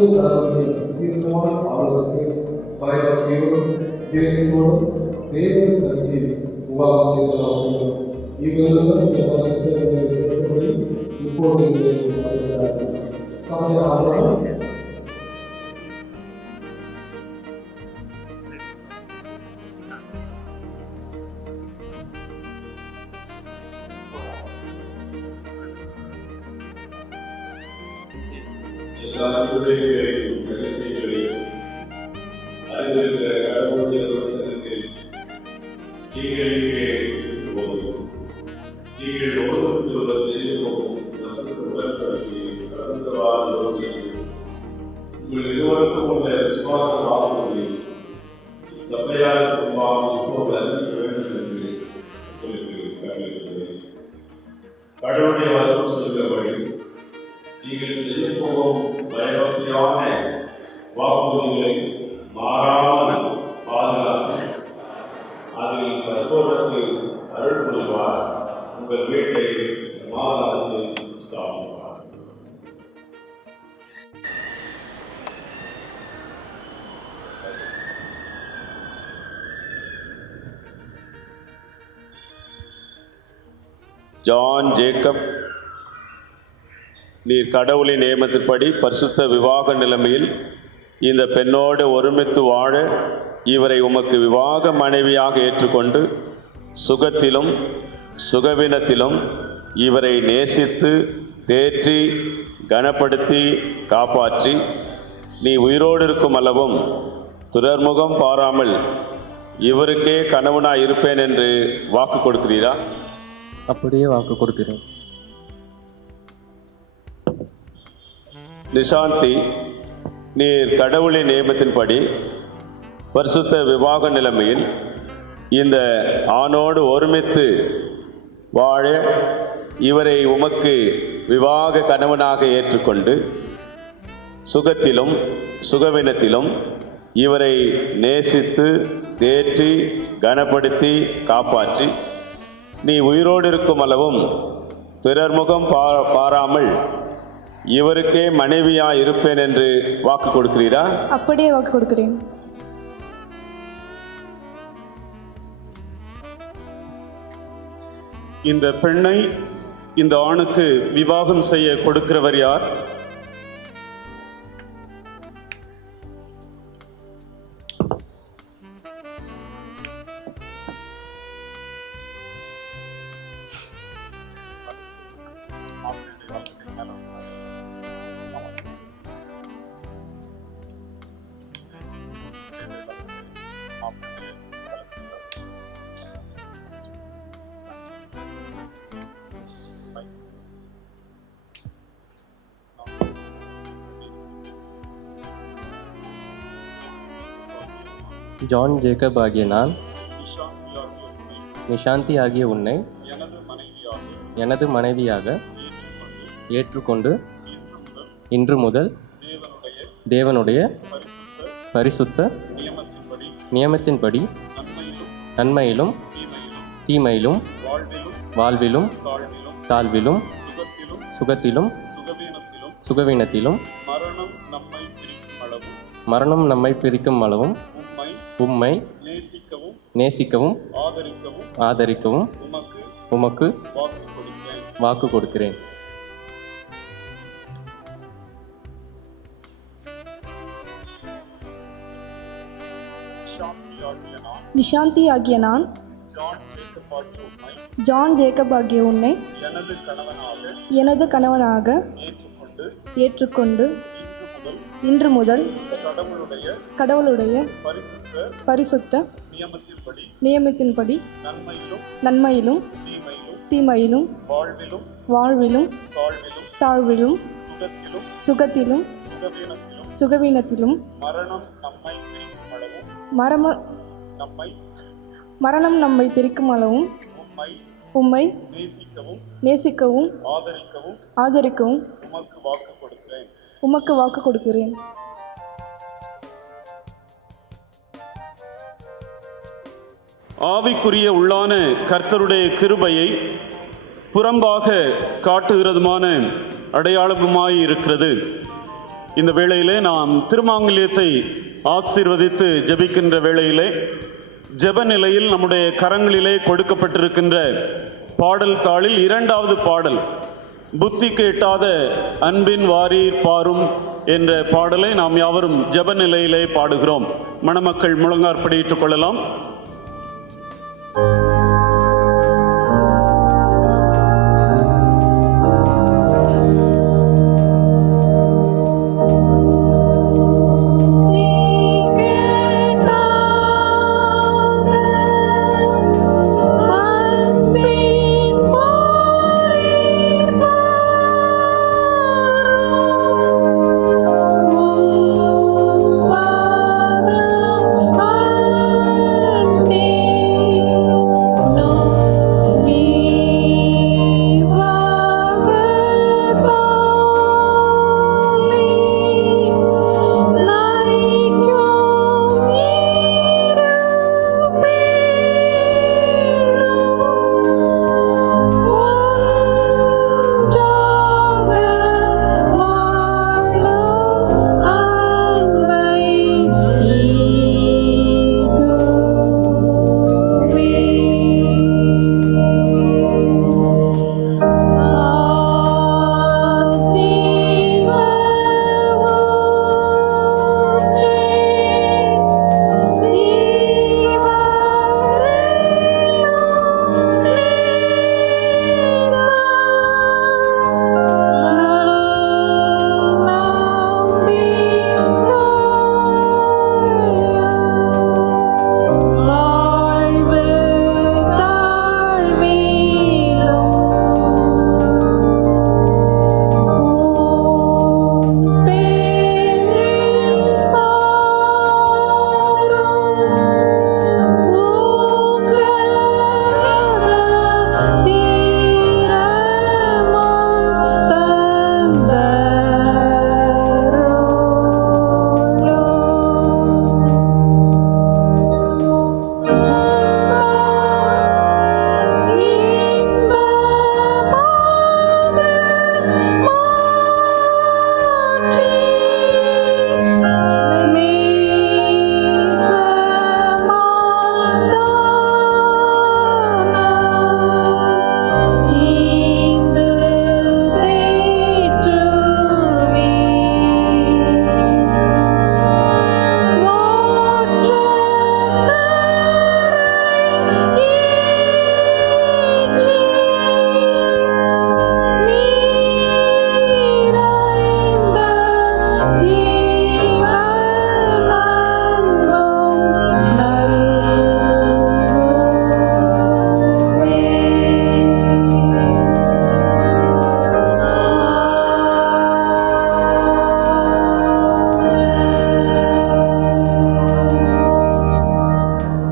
அப்போது கடவுளை தீர்க்கமான ஆலோசனை பயபக்தியோடும் தேவனோடும் தேவனை பற்றி விவாதம் செய்வது அவசியம். இவர்களுடன் இந்த பரிசுத்தங்களை சேர்ந்தபடி இப்போது சமய ஆதரவு கடவுளுடைய வசனம் சொல்கிறபடி நீங்கள் செய்ய போகும் பயபக்தியான வாக்குறுதிகளை மாறாமல் பாதுகாத்து அதில் கற்போருக்கு அருள் புரிவார். உங்கள் வீட்டை சமாதானத்தில் ஸ்தாபிப்பார். ஜான் ஜேக்கப், நீர் கடவுளின் நியமத்தின்படி பரிசுத்த விவாக நிலைமையில் இந்த பெண்ணோடு ஒருமித்து வாழ இவரை உமக்கு விவாக மனைவியாக ஏற்றுக்கொண்டு சுகத்திலும் சுகவீனத்திலும் இவரை நேசித்து தேற்றி கனப்படுத்தி காப்பாற்றி நீ உயிரோடு இருக்கும் அளவும் துரர்முகம் பாராமல் இவருக்கே கணவனாய் இருப்பேன் என்று வாக்கு கொடுக்கிறீரா? அப்படியே வாக்கு கொடுக்கிறேன். நிஷாந்தி, நீர் கடவுளின் நியமத்தின்படி பரிசுத்த விவாக நிலைமையில் இந்த ஆணோடு ஒருமித்து வாழ இவரை உமக்கு விவாக கணவனாக ஏற்றுக்கொண்டு சுகத்திலும் சுகவீனத்திலும் இவரை நேசித்து தேற்றி கனப்படுத்தி காப்பாற்றி நீ உயிரோடு இருக்கும் அளவும் பிறர் முகம் பாராமல் இவருக்கே மனைவியாய் இருப்பேன் என்று வாக்கு கொடுக்கிறீரா? அப்படியே வாக்கு கொடுக்கிறேன். இந்த பெண்ணை இந்த ஆணுக்கு விவாகம் செய்ய கொடுக்கிறவர் யார்? ஜான் ஜேக்கப் ஆகிய நான் நிஷாந்தி ஆகிய உன்னை எனது மனைவியாக ஏற்றுக்கொண்டு இன்று முதல் தேவனுடைய பரிசுத்த நியமத்தின்படி நன்மையிலும் தீமையிலும் வாழ்விலும் தாழ்விலும் சுகத்திலும் சுகவீனத்திலும் மரணம் நம்மை பிரிக்கும் அளவும் உம்மை நேசிக்கவும் ஆதரிக்கவும் உமக்கு வாக்கு கொடுக்கிறேன். நிஷாந்தி ஆகிய நான் ஜான் ஜேக்கப் ஆகிய உன்னை எனது கணவனாக ஏற்றுக்கொண்டு இன்று முதல் கடவுளுடைய பரிசுத்த நியமத்தின்படி நன்மையிலும் தீமையிலும் வாழ்விலும் தாழ்விலும் சுகத்திலும் சுகவீனத்திலும் மரணம் நம்மை பிரிக்கும் அளவும் உம்மை நேசிக்கவும் ஆதரிக்கவும் உமக்கு வாக்கு கொடுக்கிறேன். ஆவிக்குரிய உள்ளான கர்த்தருடைய கிருபையை புறம்பாக காட்டுகிறதுமான அடையாளமாய் இருக்கிறது. இந்த வேளையிலே நாம் திருமாங்கல்யத்தை ஆசீர்வதித்து ஜெபிக்கின்ற வேளையிலே ஜெப நிலையில் நம்முடைய கரங்களிலே கொடுக்கப்பட்டிருக்கின்ற பாடல் தாளில் 2வது பாடல் புத்திக்கு எட்டாத அன்பின் வாரீர் பாரும் என்ற பாடலை நாம் யாவரும் ஜெப நிலையிலே பாடுகிறோம். மணமக்கள் முழங்காற்படியிட்டுக் கொள்ளலாம்.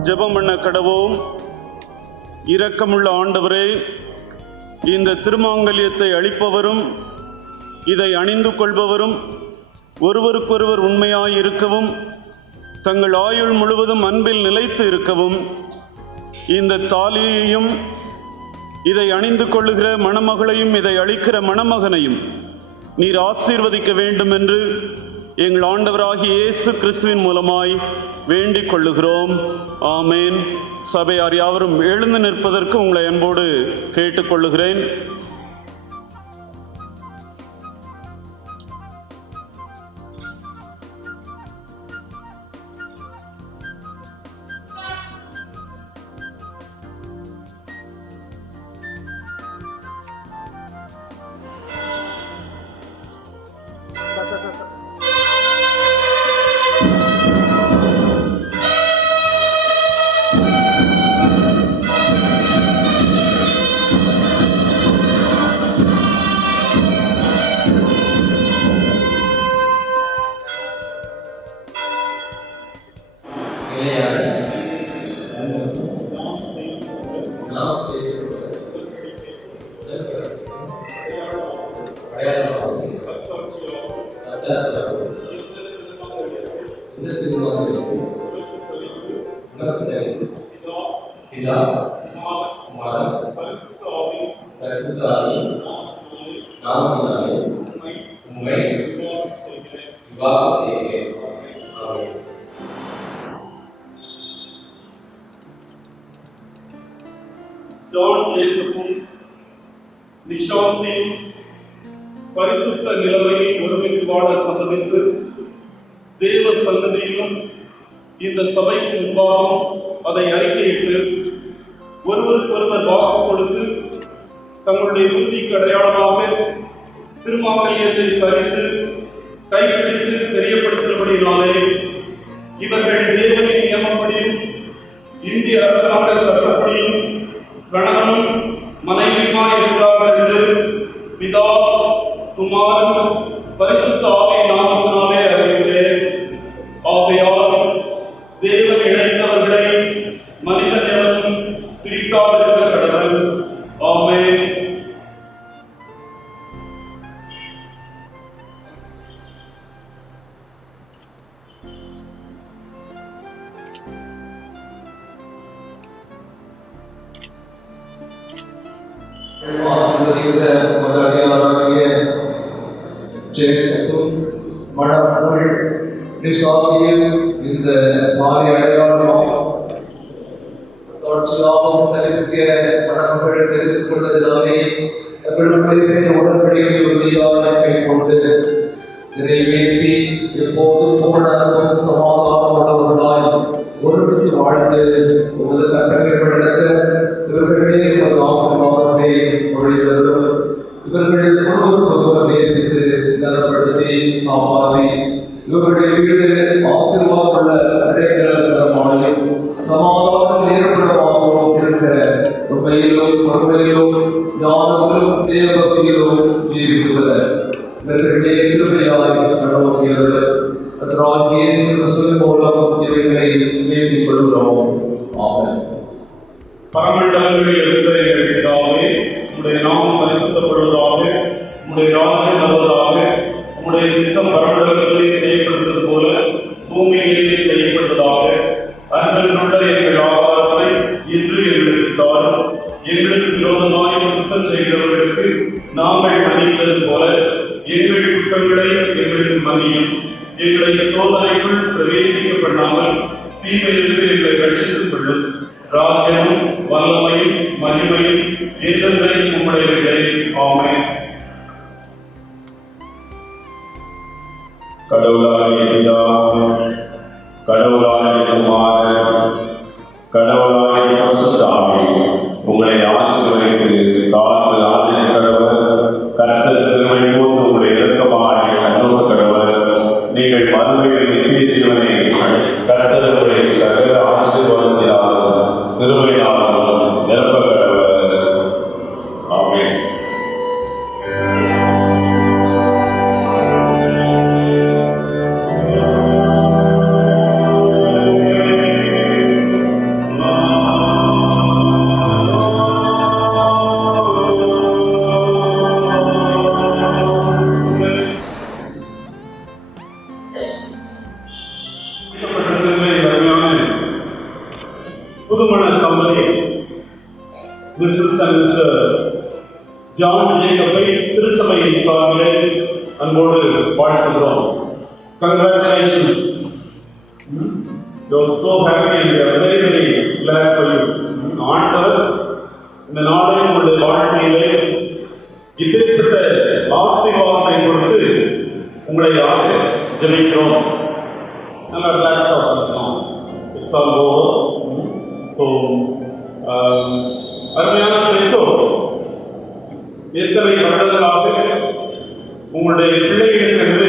ஜெபம் பண்ண கடவோம். இரக்கமுள்ள ஆண்டவரே, இந்த திருமாங்கல்யத்தை அளிப்பவரும் இதை அணிந்து கொள்பவரும் ஒருவருக்கொருவர் உண்மையாய் இருக்கவும் தங்கள் ஆயுள் முழுவதும் அன்பில் நிலைத்து இருக்கவும் இந்த தாலியையும் இதை அணிந்து கொள்ளுகிற மணமகளையும் இதை அளிக்கிற மணமகனையும் நீர் ஆசீர்வதிக்க வேண்டும் என்று எங்கள் ஆண்டவராகிய இயேசு கிறிஸ்துவின் மூலமாய் வேண்டிக் கொள்ளுகிறோம். ஆமேன். சபையார் யாவரும் எழுந்து நிற்பதற்கு உங்களை அன்போடு கேட்டுக்கொள்ளுகிறேன். உம்மை விவாகம் செய்கிறேன். ஆமென். ஜான் ஜேக்கப்பும் நிஷாந்தின் பரிசுத்த நிலைமையை ஒருமித்து வாழ சம்மதித்து தேவ சன்னதியிலும் இந்த சபைக்கு முன்பாகவும் அதை அறிக்கையிட்டு ஒருவருக்கொருவர் வாக்கு கொடுத்து தங்களுடைய உறுதிக்கு அடையாளமாக திருமாங்கல்யத்தை தரித்து கைப்பிடித்து தெரியப்படுத்தினபடினாலே இவர்கள் தேவனின் நியமப்படியும் இந்திய அரசாங்க சட்டப்படியும் கணவனும் மனைவியுமாய் இருக்கிறார்கள் என்று பிதா குமாரன் பரிசுத்த ஆவிய நாமத்தினாலே அறிவிக்கிறேன். ஆகையால் தேவன் இணைத்தவர்களை மனிதன் எவரும் பிரிக்காதிருக்க கடவுள். ஆமென். ஆசீர்வதித்த முதலாளியாராகிய ஜெயக்கும் மணமகள் நிசாந்தியில் இந்த மாலை அடையாளம் தொடர்ச்சியாகவும் தெரிவிக்க மணமகள் தெரிவித்துக் கொண்டதினாலே தங்களுடைய செய்த உடன்படிக்கை உறுதியாக கைக்கொண்டு நிறைவேற்றி எப்போதும் பூரணமும் சமாதானம் உள்ளவர்களாய் ஒருமித்து வாழ்ந்து உமது கட்டளைகள் நடக்க இவர்களே உமது ஆசீர்வாதத்தை பொழிவதும் இவர்கள் ஒருவருக்கொருவர் நேசித்து நலப்படுத்தி காப்பாற்றி இவர்களுடைய வீடு ஆசீர்வாதமுள்ள அடைக்கலமாயும் சமாதானம் ஏற்படமாகவும் இருக்க உண்மையிலும் பொறுமையிலும் ஞானத்திலும் தேவபக்தியிலும் ஜீவிக்குவர். இவர்களுடைய கிருபையாய் நடவடிக்கைகள் கர்த்தராகிய இயேசு கிறிஸ்துவின் மூலம் இவைகளை வேண்டிக் கொள்கிறோம். ஆமென். பரமண்டலங்களில் இருக்கிற எங்கள் பிதாவே, உம்முடைய நாமம் பரிசுத்தப்படுவதாக, உம்முடைய ராஜ்யம் வருவதாக, உம்முடைய சித்தம் பரமண்டலங்களிலே செய்யப்படுவது போல பூமியிலே செய்யப்படுவதாக. அன்றைய எங்கள் ஆகாரத்தை இன்று எங்களுக்கு தாரும். எங்களுக்கு விரோதமாய் குற்றம் செய்கிறவர்களுக்கு நாங்கள் மன்னிப்பது போல எங்கள் குற்றங்களை எங்களுக்கு மன்னியும். எங்களை சோதனைக்குள் பிரவேசிக்க பண்ணாமல் தீமையிலிருந்து எங்களை ரட்சித்துக் கொள்ளும். ராஜ்யமும் வல்லமையும் மகிமையும் என்றென்றைக்கும் உம்முடையவைகளே. ஆமென். கடவுளாகிய பிதா, கடவுளாகிய குமாரன், கடவுளாகிய பரிசுத்த ஆவி உங்களை ஆசீர்வதித்து காத்து ஆதரிக்க கடவுள். கர்த்தர் திருமை போன்று உங்களை இரக்கமாய் கண்ணோக்க கடவுள். நீங்கள் மறுமையில் நித்திய ஜீவனை கர்த்தர் உங்களை சகல ஆசீர்வாதத்தினாலும் கிருபையினாலும் நிரப்ப கடவுள். ஆமென். புதுமண தம்பதி ஜான் ஜேக்கப்பை திருச்சபையின் சார்பிலே அன்போடு வாழ்த்துகிறோம். Congratulations. You're so happy and we are very, very glad for you. ஆண்டவர் இந்த நாளை உங்களுடைய வாழ்க்கையிலே இப்பேற்பட்ட ஆசீர்வாதத்தை கொடுத்து உங்களை ஜெபிக்கிறோம். நல்லா ரிலாக்ஸ் ஆகணும். It's all over. ஸோ அருமையான பெற்றோர், எத்தனை வருடங்களாக உங்களுடைய பிள்ளைகளுக்கென்று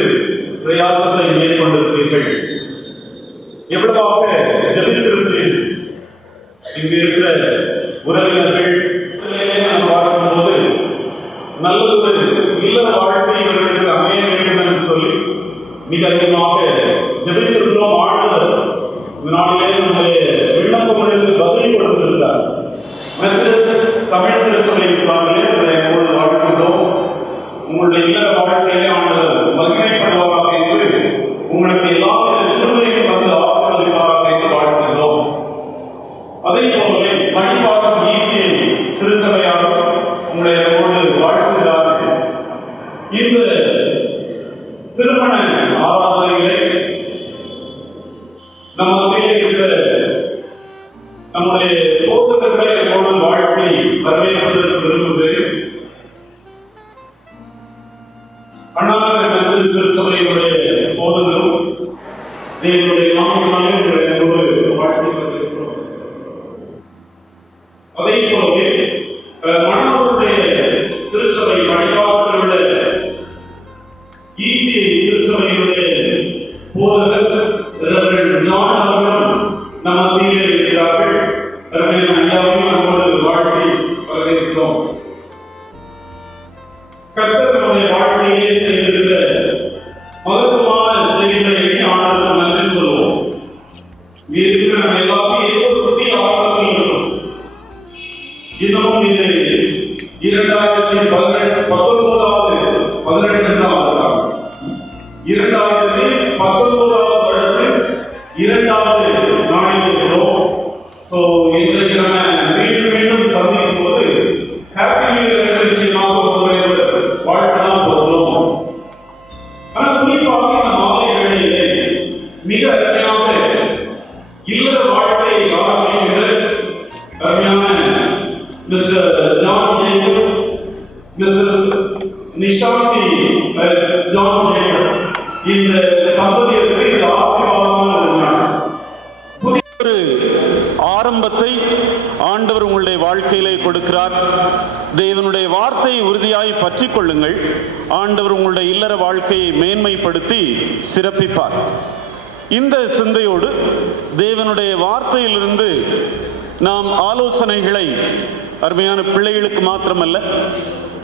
பிரயாசத்தை மேற்கொண்டிருக்கிறீர்கள், எவ்வளவாக ஜெபித்திருக்கிறீர்கள். இங்கு இருக்கிற உறவினர்கள் நாம் பார்க்கும்போது நல்லது இல்லற வாழ்க்கை இவர்களுக்கு அமைய வேண்டும் என்று சொல்லி மிக அதிகமாக ஜெபித்திருக்கிறோம். ஆண்டவர் இந்த நாளிலே நம்முடைய விண்ணப்பங்களுக்கு பதில் கொடுத்திருக்கிறார். தமிழ் திருச்சபையின் சார்பிலே உங்களை எப்போது வாழ்க்கின்றோம். உங்களுடைய இல்லற வாழ்க்கையிலே ஆண்டவர் மகிமைப்படுவாராக என்று, உங்களுக்கு எல்லா கிருபையும் வந்து ஆசீர்வதிப்பாராக என்று வாழ்க்கின்றோம். அதே போலவே மணிப்பாக்கம் ஈசியை திருச்சபையாக உங்களை எப்போது வாழ்த்துகிறார்கள். இந்த திருமண ஆராதனை தேவனுடைய நாமத்தினாலே உங்களை அன்போடு வாழ்த்தி வருகிறோம். அதே போலவே மணமகளுடைய திருச்சபை வழிபாட்டில் உள்ள ஈசிஐ திருச்சபையினுடைய போதகர் ரெவரண்ட் ஜான் அவர்களும் நம் மத்தியிலே இருக்கிறார்கள். ஐயாவையும் நம்மோடு வாழ்த்தி வரவேற்கிறோம். கர்த்தர் நம்முடைய வாழ்க்கையிலே செய்திருக்கிற மகத்துவமான செயல்களை ஆண்டவருக்கு நன்றி சொல்லுவோம். இங்கே இருக்கிற நம்ம எல்லாமே ஏதோ ஒரு புதிய ஆர்வத்தில் இருக்கிறோம். இன்னமும் இது 2019 வருடத்தில் 2வது நாளில் இருக்கிறோம். ஸோ இன்றைக்கு நம்ம மீண்டும் சந்திக்கும் போது ஹாப்பி நியூ இயர் நிச்சயமாக ஒரு வாழ்த்து தான் போகிறோம். ஆனால் குறிப்பாக இந்த மாலை வேளையிலே மிக அருமையாக இல்லற வாழ்க்கையை ஆரம்பிக்கின்ற அருமையான மிஸ்டர் ஜான் ஜேக்கப், மிஸ்ஸஸ் நிஷாந்தி ஜான் ஜேக்கப், இந்த தம்பதியருக்கு இது ஆசீர்வாதமாக இருக்கிறார். புதிய ஒரு ஆரம்பத்தை ஆண்டவர் உங்களுடைய வாழ்க்கையிலே கொடுக்கிறார். தேவனுடைய வார்த்தையை உறுதியாய் பற்றி கொள்ளுங்கள். ஆண்டவர் உங்களுடைய இல்லற வாழ்க்கையை மேன்மைப்படுத்தி சிறப்பிப்பார். இந்த சிந்தையோடு தேவனுடைய வார்த்தையிலிருந்து நாம் ஆலோசனைகளை அருமையான பிள்ளைகளுக்கு மாத்திரமல்ல,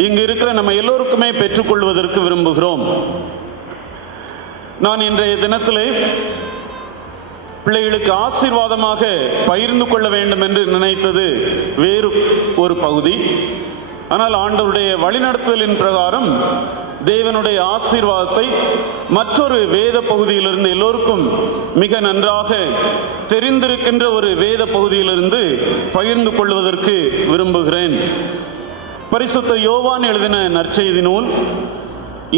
இங்கு இருக்கிற நம்ம எல்லோருக்குமே பெற்றுக்கொள்வதற்கு விரும்புகிறோம். நான் இன்றைய தினத்திலே பிள்ளைகளுக்கு ஆசீர்வாதமாக பகிர்ந்து கொள்ள வேண்டும் என்று நினைத்தது வேறு ஒரு பகுதி. ஆனால் ஆண்டவருடைய வழிநடத்துதலின் பிரகாரம் தேவனுடைய ஆசீர்வாதத்தை மற்றொரு வேத பகுதியிலிருந்து எல்லோருக்கும் மிக நன்றாக தெரிந்திருக்கின்ற ஒரு வேத பகுதியிலிருந்து பகிர்ந்து கொள்வதற்கு விரும்புகிறேன். பரிசுத்த யோவான் எழுதின நற்செய்தி நூல்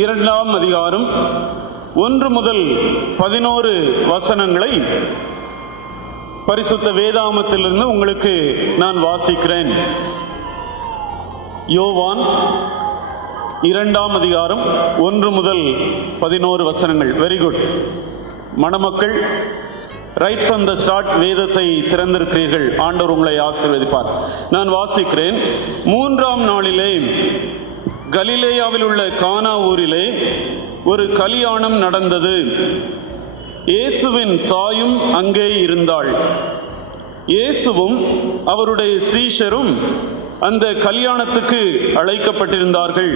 2ஆம் அதிகாரம் 1 முதல் 11 வசனங்களை பரிசுத்த வேதாகமத்திலிருந்து உங்களுக்கு நான் வாசிக்கிறேன். யோவான் 2ஆம் அதிகாரம் 1 முதல் 11 வசனங்கள். Very good. மணமக்கள் ரைட் ஃப்ரம் த ஸ்டார்ட் வேதத்தை திறந்திருக்கிறீர்கள். ஆண்டவர் உங்களை ஆசீர்வதிப்பார். நான் வாசிக்கிறேன். 3ஆம் நாளிலே கலிலேயாவில் உள்ள கானா ஊரிலே ஒரு கல்யாணம் நடந்தது. இயேசுவின் தாயும் அங்கே இருந்தாள். இயேசுவும் அவருடைய சீஷரும் அந்த கல்யாணத்துக்கு அழைக்கப்பட்டிருந்தார்கள்.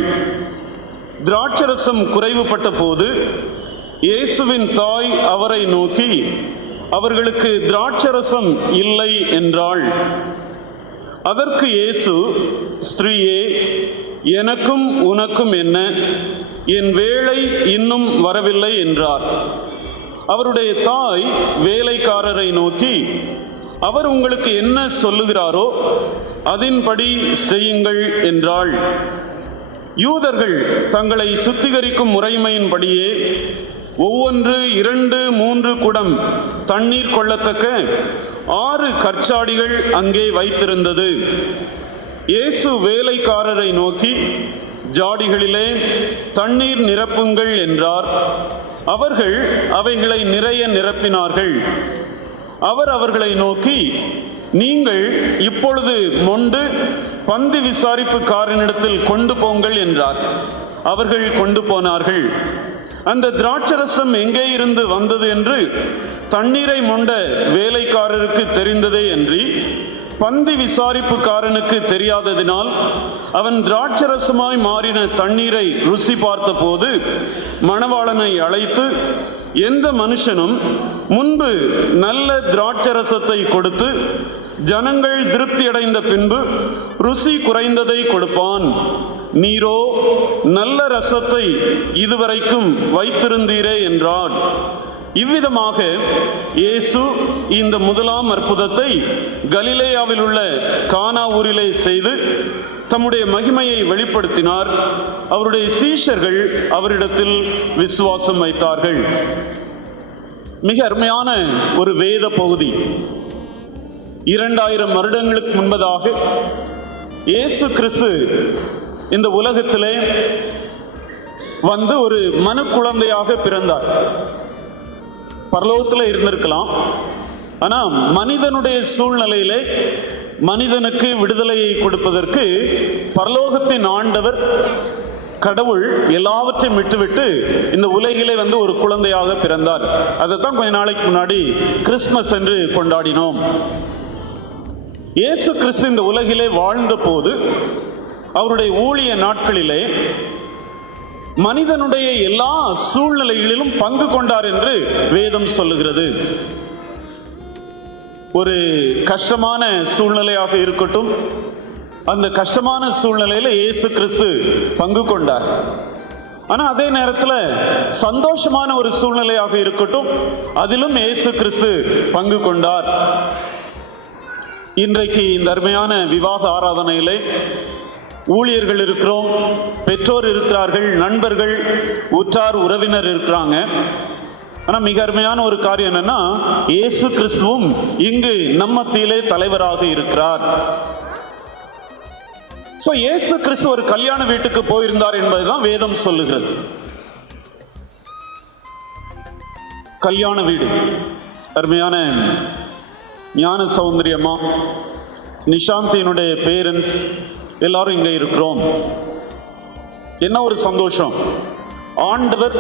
திராட்சரசம் குறைவுபட்ட போது இயேசுவின் தாய் அவரை நோக்கி, அவர்களுக்கு திராட்சரசம் இல்லை என்றாள். அதற்கு இயேசு, ஸ்திரீயே, எனக்கும் உனக்கும் என்ன? என் வேளை இன்னும் வரவில்லை என்றார். அவருடைய தாய் வேலைக்காரரை நோக்கி, அவர் உங்களுக்கு என்ன சொல்லுகிறாரோ அதன்படி செய்யுங்கள் என்றாள். யூதர்கள் தங்களை சுத்திகரிக்கும் முறைமையின்படியே ஒவ்வொன்று 2-3 குடம் தண்ணீர் கொள்ளத்தக்க 6 கற்சாடிகள் அங்கே வைத்திருந்தது. இயேசு வேலைக்காரரை நோக்கி, ஜாடிகளிலே தண்ணீர் நிரப்புங்கள் என்றார். அவர்கள் அவைகளை நிறைய நிரப்பினார்கள். அவர் அவர்களை நோக்கி, நீங்கள் இப்பொழுது மொண்டு பந்தி விசாரிப்புக்காரனிடத்தில் கொண்டு போங்கள் என்றார். அவர்கள் கொண்டு போனார்கள். அந்த திராட்சரசம் எங்கே இருந்து வந்தது என்று தண்ணீரை மொண்ட வேலைக்காரருக்கு தெரிந்ததே அன்றி பந்தி விசாரிப்புக்காரனுக்கு தெரியாததினால் அவன் திராட்சரசமாய் மாறின தண்ணீரை ருசி பார்த்த போது மணவாளனை அழைத்து, எந்த மனுஷனும் முன்பு நல்ல திராட்சரசத்தை கொடுத்து ஜனங்கள் திருப்தியடைந்த பின்பு ருசி குறைந்ததை கொடுப்பான். நீரோ நல்ல ரசத்தை இதுவரைக்கும் வைத்திருந்தீரே என்றார். இவ்விதமாக இயேசு இந்த முதலாம் அற்புதத்தை கலிலேயாவில் உள்ள கானா ஊரிலே செய்து தம்முடைய மகிமையை வெளிப்படுத்தினார். அவருடைய சீஷர்கள் அவரிடத்தில் விசுவாசம் வைத்தார்கள். மிக அருமையான ஒரு வேத பகுதி. 2000 வருடங்களுக்கு முன்பதாக இயேசு கிறிஸ்து இந்த உலகத்திலே வந்து ஒரு மனு குழந்தையாக பிறந்தார். பரலோகத்தில் இருந்திருக்கலாம். ஆனால் மனிதனுடைய சூழ்நிலையிலே மனிதனுக்கு விடுதலையை கொடுப்பதற்கு பரலோகத்தின் ஆண்டவர் கடவுள் எல்லாவற்றையும் விட்டுவிட்டு இந்த உலகிலே ஒரு குழந்தையாக பிறந்தார். அதைத்தான் கொஞ்ச நாளைக்கு முன்னாடி கிறிஸ்துமஸ் என்று கொண்டாடினோம். இயேசு கிறிஸ்து இந்த உலகிலே வாழ்ந்த போது அவருடைய ஊழிய நாட்களிலே மனிதனுடைய எல்லா சூழ்நிலைகளிலும் பங்கு கொண்டார் என்று வேதம் சொல்லுகிறது. ஒரு கஷ்டமான சூழ்நிலையாக இருக்கட்டும், அந்த கஷ்டமான சூழ்நிலையில இயேசு கிறிஸ்து பங்கு கொண்டார். ஆனா அதே நேரத்தில் சந்தோஷமான ஒரு சூழ்நிலையாக இருக்கட்டும், அதிலும் இயேசு கிறிஸ்து பங்கு கொண்டார். இன்றைக்கு இந்த அருமையான விவாக ஆராதனையிலே ஊழியர்கள் இருக்கிறோம், பெற்றோர் இருக்கிறார்கள், நண்பர்கள், உற்றார் உறவினர் இருக்கிறாங்க. ஆனால் மிக அருமையான ஒரு காரியம் என்னன்னா, இயேசு கிறிஸ்துவும் இங்கு நம்ம மத்தியிலே தலைவராக இருக்கிறார். இயேசு கிறிஸ்து ஒரு கல்யாண வீட்டுக்கு போயிருந்தார் என்பதுதான் வேதம் சொல்லுகிறது. கல்யாண வீடு, அருமையான ஞான சௌந்தரியமா, நிஷாந்தியினுடைய பேரண்ட்ஸ் எல்லாரும் இங்க இருக்கிறோம். என்ன ஒரு சந்தோஷம், ஆண்டவர்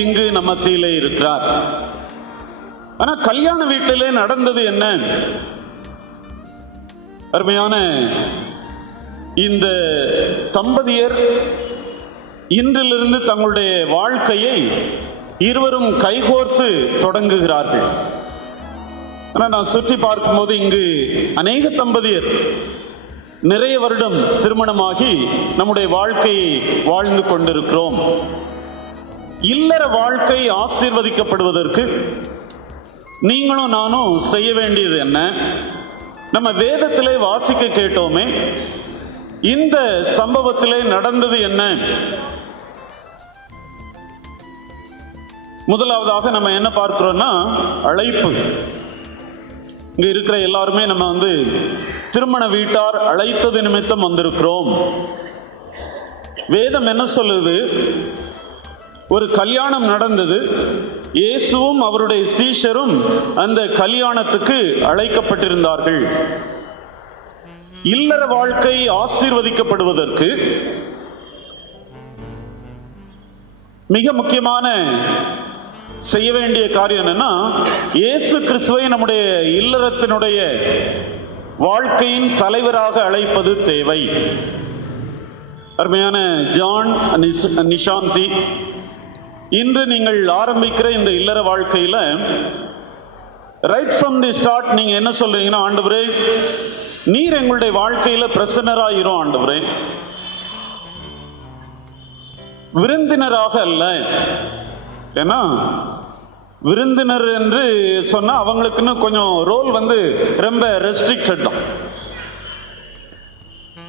இங்கு நம்ம மத்தியிலே இருக்கிறார். ஆனா கல்யாண வீட்டிலே நடந்தது என்ன? அருமையான இந்த தம்பதியர் இன்றிலிருந்து தங்களுடைய வாழ்க்கையை இருவரும் கைகோர்த்து தொடங்குகிறார்கள். ஆனா நான் சுற்றி பார்க்கும்போது இங்கு அநேக தம்பதியர் நிறைய வருடம் திருமணமாகி நம்முடைய வாழ்க்கையை வாழ்ந்து கொண்டிருக்கிறோம். இல்லற வாழ்க்கை ஆசீர்வதிக்கப்படுவதற்கு நீங்களும் நானும் செய்ய வேண்டியது என்ன? நம்ம வேதத்திலே வாசிக்க கேட்டோமே, இந்த சம்பவத்திலே நடந்தது என்ன? முதலாவதாக நம்ம என்ன பார்க்கிறோம்னா, அழைப்பு. இங்க இருக்கிற எல்லாருமே நம்ம திருமண வீட்டார் அழைத்தது நிமித்தம் வந்திருக்கிறோம். வேதம் என்ன சொல்லுது? ஒரு கல்யாணம் நடந்தது, இயேசுவும் அவருடைய சீஷரும் அந்த கல்யாணத்துக்கு அழைக்கப்பட்டிருந்தார்கள். இல்லற வாழ்க்கை ஆசீர்வதிக்கப்படுவதற்கு மிக முக்கியமான செய்ய வேண்டிய காரியம் என்னன்னா, இயேசு கிறிஸ்துவை நம்முடைய இல்லறத்தினுடைய வாழ்க்கையின் தலைவராக அழைப்பது தேவை. அருமையான ஜான், நிஷாந்தி, இன்று நீங்கள் ஆரம்பிக்கிற இந்த இல்லற வாழ்க்கையில ரைட் ஃப்ரம் தி ஸ்டார்ட் நீங்க என்ன சொல்றீங்கன்னா, ஆண்டவரே நீர் எங்களுடைய வாழ்க்கையில பிரசன்னராயிரும் ஆண்டவரே, விருந்தினராக அல்ல. ஏன்னா விருந்தினர் என்று சொன்னா அவங்களுக்குன்னு கொஞ்சம் ரோல் ரொம்ப ரெஸ்ட்ரிக்டட் தான்.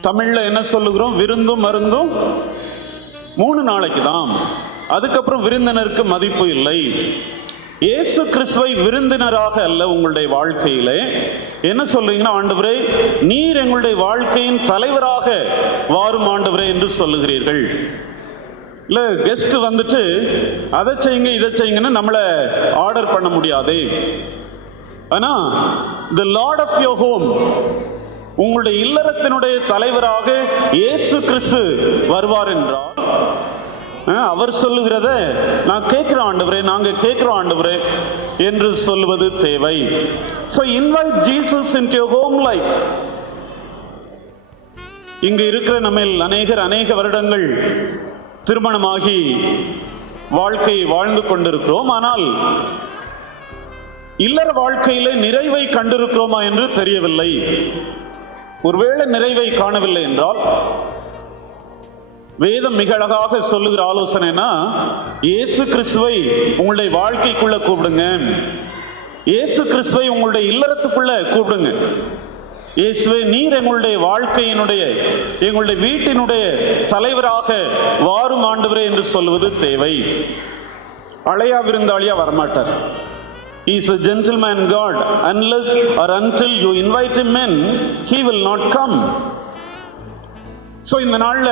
தமிழ்ல என்ன சொல்லுகிறோம்? விருந்தும் மருந்தும் 3 நாளைக்கு தான், அதுக்கப்புறம் விருந்தினருக்கு மதிப்பு இல்லை. இயேசு கிறிஸ்துவை விருந்தினராக அல்ல உங்களுடைய வாழ்க்கையிலே என்ன சொல்றீங்கன்னா, ஆண்டவரே நீர் எங்களுடைய வாழ்க்கையின் தலைவராக வாரும் ஆண்டவரே என்று சொல்லுகிறீர்கள். இல்லை கெஸ்ட் வந்துட்டு அதை செய்யுங்க இதை செய்யுங்கன்னு நம்மளை ஆர்டர் பண்ண முடியாது. ஆனா தி லார்ட் ஆஃப் யுவர் ஹோம், உங்களுடைய இல்லறத்தினுடைய தலைவராக இயேசு கிறிஸ்து வருவார் என்றால் அவர் சொல்லுகிறத நான் கேட்கிறோம் ஆண்டவரே, நாங்க கேட்கிறோம் ஆண்டவரே என்று சொல்லுவது தேவை. So invite Jesus into your home life. இங்கு இருக்கிற நம்மில் அநேக வருடங்கள் திருமணமாகி வாழ்க்கை வாழ்ந்து கொண்டிருக்கிறோம். ஆனால் இல்லற வாழ்க்கையிலே நிறைவை கண்டிருக்கிறோமா என்று தெரியவில்லை. ஒருவேளை நிறைவை காணவில்லை என்றால் வேதம் மிக அழகாக சொல்லுகிற ஆலோசனைனா, இயேசு கிறிஸ்துவை உங்களுடைய வாழ்க்கைக்குள்ள கூப்பிடுங்க, இயேசு கிறிஸ்துவை உங்களுடைய இல்லறத்துக்குள்ள கூப்பிடுங்க. இயேசுவே நீர் எங்களுடைய வாழ்க்கையினுடைய எங்களுடைய வீட்டினுடைய தலைவராக வாரும் ஆண்டவரே என்று சொல்வது தேவை. அழையா விருந்தாளியா வரமாட்டார். He is a gentleman God. Unless or until you invite him in, he will not come. So இந்த நாள்ல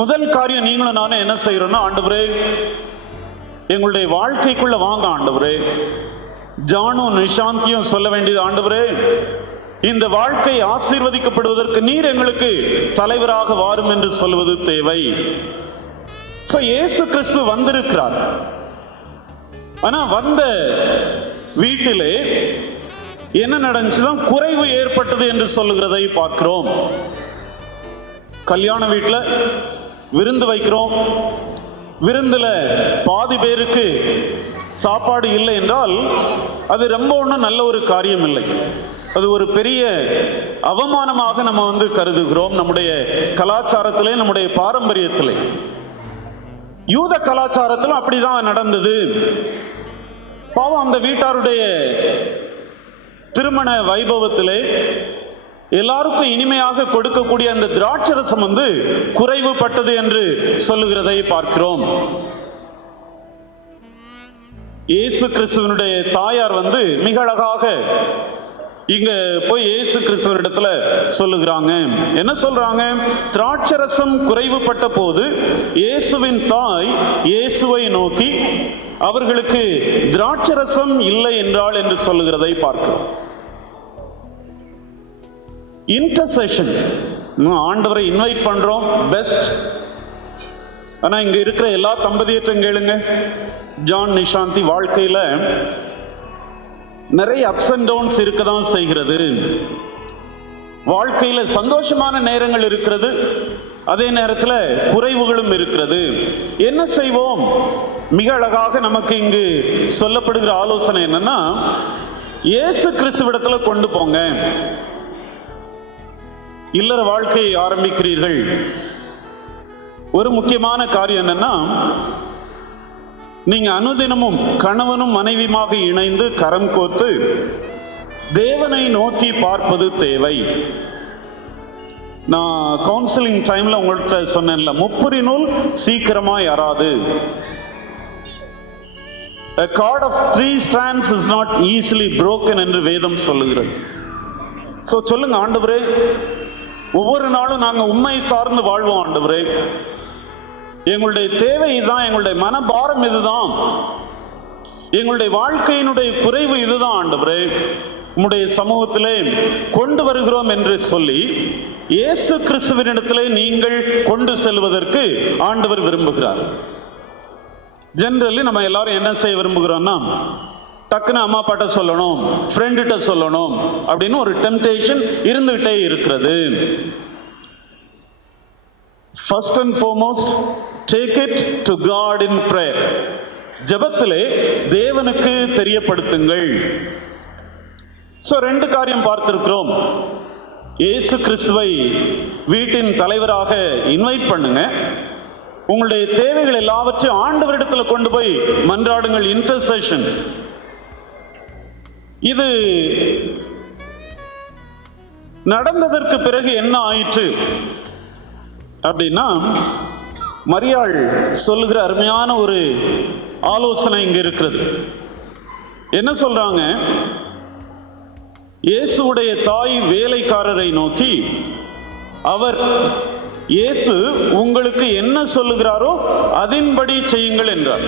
முதல் காரியம் நீங்களும் நானும் என்ன செய்யறோம்னா, ஆண்டவரே எங்களுடைய வாழ்க்கைக்குள்ள வாங்க ஆண்டவரே. ஜானும் நிஷாந்தியும் சொல்ல வேண்டியது, ஆண்டவரே இந்த வாழ்க்கை ஆசீர்வதிக்கப்படுவதற்கு நீர் எங்களுக்கு தலைவராக வாரும் என்று சொல்வது தேவை. இயேசு கிறிஸ்து வந்திருக்கிறார். ஆனா வந்த வீட்டிலே என்ன நடந்துச்சுதான் குறைவு ஏற்பட்டது என்று சொல்லுகிறதை பார்க்கிறோம். கல்யாண வீட்டில் விருந்து வைக்கிறோம், விருந்துல பாதி பேருக்கு சாப்பாடு இல்லை என்றால் அது ரொம்ப ஒன்றும் நல்ல ஒரு காரியம் இல்லை. அது ஒரு பெரிய அவமானமாக நம்ம கருதுகிறோம். நம்முடைய கலாச்சாரத்திலே, நம்முடைய பாரம்பரியத்திலே, யூத கலாச்சாரத்திலும் அப்படிதான் நடந்தது. பாவம், அந்த வீட்டாருடைய திருமண வைபவத்திலே எல்லாருக்கும் இனிமையாக கொடுக்கக்கூடிய அந்த திராட்சரசம் குறைவுபட்டது என்று சொல்லுகிறதை பார்க்கிறோம். இயேசு கிறிஸ்துவனுடைய தாயார் மிக அழகாக இங்க போய் இயேசு கிறிஸ்துவனிடத்துல சொல்லுகிறாங்க. என்ன சொல்றாங்க? திராட்சரசம் குறைவுபட்ட போது இயேசுவின் தாய் இயேசுவை நோக்கி அவர்களுக்கு திராட்சரசம் இல்லை என்றால் என்று சொல்லுகிறதை பார்க்கிறோம். இன்டர்செஷன், ஆண்டவரை இன்வைட் பண்றோம், பெஸ்ட். ஆனா இங்க இருக்கிற எல்லா தம்பதியற்றையும் கேளுங்க, ஜான் நிஷாந்தி வாழ்க்கையில நிறைய அப்ஸ் அண்ட் டவுன்ஸ் இருக்கதான் செய்கிறது. வாழ்க்கையில சந்தோஷமான நேரங்கள் இருக்கிறது, அதே நேரத்தில் குறைவுகளும் இருக்கிறது. என்ன செய்வோம்? மிக அழகாக நமக்கு இங்கு சொல்லப்படுகிற ஆலோசனை என்னன்னா, இயேசு கிறிஸ்துவிடத்துல கொண்டு போங்க. இல்லற வாழ்க்கையை ஆரம்பிக்கிறீர்கள், ஒரு முக்கியமான காரியம் என்னன்னா, நீங்க அனுதினமும் கணவனும் மனைவியுமாக இணைந்து கரம் கோர்த்து தேவனை நோக்கி பார்ப்பது தேவை. நான் கவுன்சிலிங் டைம்ல உங்கள்கிட்ட சொன்னேன்ல, முப்புரி நூல் சீக்கிரமா யாராது. A cord of 3 strands is not easily broken என்று வேதம் சொல்லுகிறது. சொல்லுங்க, ஆண்டவரே ஒவ்வொரு நாளும் நாங்க உண்மை சார்ந்து வாழ்வோம். ஆண்டவரே எங்களுடைய தேவை இதுதான், எங்களுடைய மனபாரம் இதுதான், எங்களுடைய வாழ்க்கையினுடைய குறைவு இதுதான். ஆண்டவரே உம்முடைய சமூகத்திலே கொண்டு வருகிறோம் என்று சொல்லி இயேசு கிறிஸ்துவினிடத்திலே நீங்கள் கொண்டு செல்வதற்கு ஆண்டவர் விரும்புகிறார். ஜெனரலி நம்ம எல்லாரும் என்ன செய்ய விரும்புகிறோம்னா, டக்குன்னு அம்மா அப்பாட்ட சொல்லணும், ஃப்ரெண்டுகிட்ட சொல்லணும் அப்படின்னு ஒரு டெம்டேஷன் இருந்துகிட்டே இருக்கிறது. First and foremost, take it to God in prayer. ஜெபத்திலே தேவனுக்கு தெரியப்படுத்துங்கள். ரெண்டு காரியம் பார்த்திருக்கிறோம். இயேசு கிறிஸ்துவை வீட்டின் தலைவராக இன்வைட் பண்ணுங்க. உங்களுடைய தேவைகள் எல்லாவற்றையும் ஆண்டவரிடத்தில் கொண்டு போய் மன்றாடுங்கள். இன்டர்செஷன். இது நடந்ததற்கு பிறகு என்ன ஆயிற்று அப்படின்னா, மரியாள் சொல்லுகிற அருமையான ஒரு ஆலோசனை இங்க இருக்கிறது. என்ன சொல்றாங்க? இயேசுடைய தாய் வேலைக்காரரை நோக்கி, அவர் இயேசு உங்களுக்கு என்ன சொல்லுகிறாரோ அதின்படி செய்யுங்கள் என்றார்.